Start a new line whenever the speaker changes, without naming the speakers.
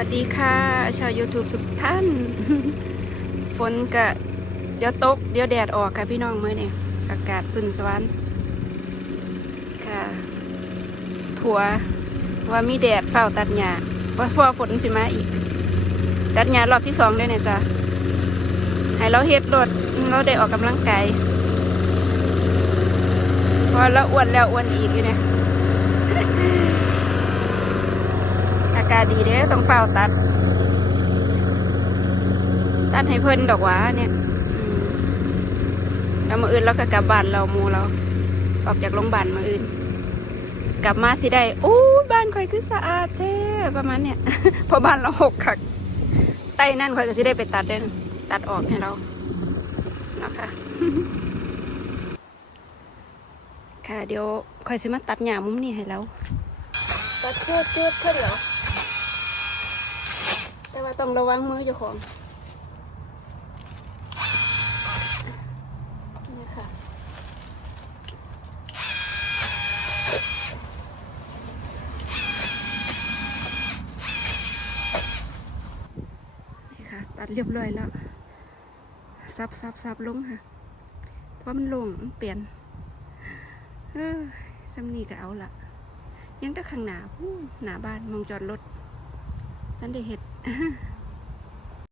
วัสดีค่ะ ชาว YouTube ทุกท่าน ฝนกะเดี๋ยวตก เดี๋ยวแดดออกค่ะพี่น้องเมื่อนี่อากาศสุนสวรรค์ค่ะ ผัวว่ามีแดดเฝ้าตัดหญ้าว่าพอฝนสิมาอีก ตัดหญ้ารอบที่สองด้วยเนี่ยจ้ะให้เราเฮ็ดรถเราได้ออกกำลังกายพอเราอ้วนแล้วอ้วนอีกอยู่เนี่ยากาศดีเด้ต้องเฝ้าตัด ตัดให้เพิ่นดอกหวาเนี่ยแล้วมาอื่นเราก็กลับบ้านเราหมูเรา ออกจากโรงพยาบาลมาอื่น กลับมาสิได้โอ้บ้านข่อยคือสะอาดแท้ประมาณเนี่ยพราะบ้านเราหกขักไต้นั่นข่อยก็สิได้ไปตัดเด้นตัดออกให้เรานะคะค่ะเดี๋ยวข่อยสิมาตัดหญ้ามุมนี้ให้เราตัดเจืดเจืดเท่าเดียว ว่าต้องระวังมือเจ้าของนี่ค่ะนี่ค่ะ ตัดเรียบร้อยแล้ว ซับซับซับลงค่ะ เพราะมันลงมันเปลี่ยนเออซัมนี่ก็เอาละยังแต่ข้างหนาผู้หนาบ้านมองจอดรถ นั่นได้เห็ด